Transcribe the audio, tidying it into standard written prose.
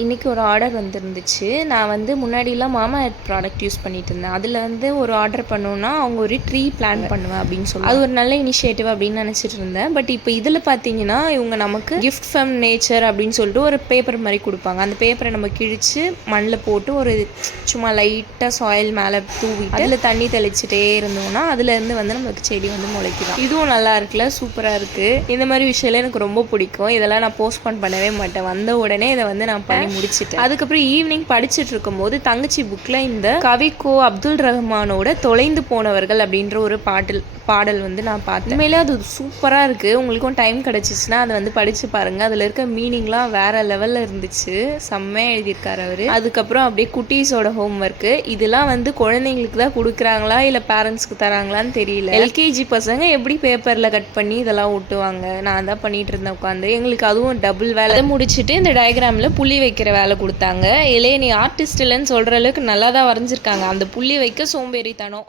இன்றைக்கி ஒரு ஆர்டர் வந்துருந்துச்சு. நான் வந்து முன்னாடிலாம் மாமா எர்த் ப்ராடக்ட் யூஸ் பண்ணிட்டு இருந்தேன். அதில் வந்து ஒரு ஆர்டர் பண்ணோன்னா அவங்க ஒரு ட்ரீ பிளான் பண்ணுவேன் அப்படின்னு சொல்லுவாங்க. அது ஒரு நல்ல இனிஷியேட்டிவ் அப்படின்னு நினச்சிட்டு இருந்தேன். பட் இப்போ இதில் பார்த்தீங்கன்னா இவங்க நமக்கு கிஃப்ட் ஃப்ரம் நேச்சர் அப்படின்னு சொல்லிட்டு ஒரு பேப்பர் மாதிரி கொடுப்பாங்க. அந்த பேப்பரை நம்ம கிழித்து மண்ணில் போட்டு ஒரு சும்மா லைட்டாக சாயில் மேலே தூவிட்டு அதில் தண்ணி தெளிச்சுட்டே இருந்தோம்னா அதுலேருந்து வந்து நமக்கு செடி வந்து முளைக்கலாம். இதுவும் நல்லா இருக்குல்ல, சூப்பராக இருக்குது. இந்த மாதிரி விஷயம்லாம் எனக்கு ரொம்ப பிடிக்கும். இதெல்லாம் நான் போஸ்ட்போன் பண்ணவே மாட்டேன். வந்த உடனே இதை வந்து நான் பண்ணி முடிச்சிட்டேன். அதுக்கப்புறம் ஈவினிங் படிச்சுட்டு இருக்கும் போது தங்கச்சி புக்ல இந்த கவிக்கோ அப்துல் ரஹ்மானோட தொலைந்து போனவர்கள் அப்படின்ற ஒரு பாடல் வந்து நான் பார்த்தேன். உண்மையிலே அது சூப்பராக இருக்குது. உங்களுக்கும் டைம் கிடச்சிச்சுன்னா அதை வந்து படித்து பாருங்கள். அதில் இருக்க மீனிங்லாம் வேறு லெவலில் இருந்துச்சு. செம்மையாக எழுதியிருக்காரு அவர். அதுக்கப்புறம் அப்படியே குட்டீஸோட ஹோம் ஒர்க்கு இதெல்லாம் வந்து குழந்தைங்களுக்கு தான் கொடுக்குறாங்களா இல்லை பேரண்ட்ஸ்க்கு தராங்களான்னு தெரியல. எல்கேஜி பசங்க எப்படி பேப்பரில் கட் பண்ணி இதெல்லாம் ஒட்டுவாங்க. நான் தான் பண்ணிகிட்டு இருந்தேன் உட்காந்து. எங்களுக்கு அதுவும் டபுள் வேலை முடிச்சுட்டு இந்த டயக்ராமில் புள்ளி வைக்கிற வேலை கொடுத்தாங்க. இல்லையே நீ ஆர்டிஸ்ட் இல்லைன்னு சொல்கிற அளவுக்கு நல்லா தான் வரைஞ்சிருக்காங்க. அந்த புள்ளி வைக்க சோம்பேறித்தனம்.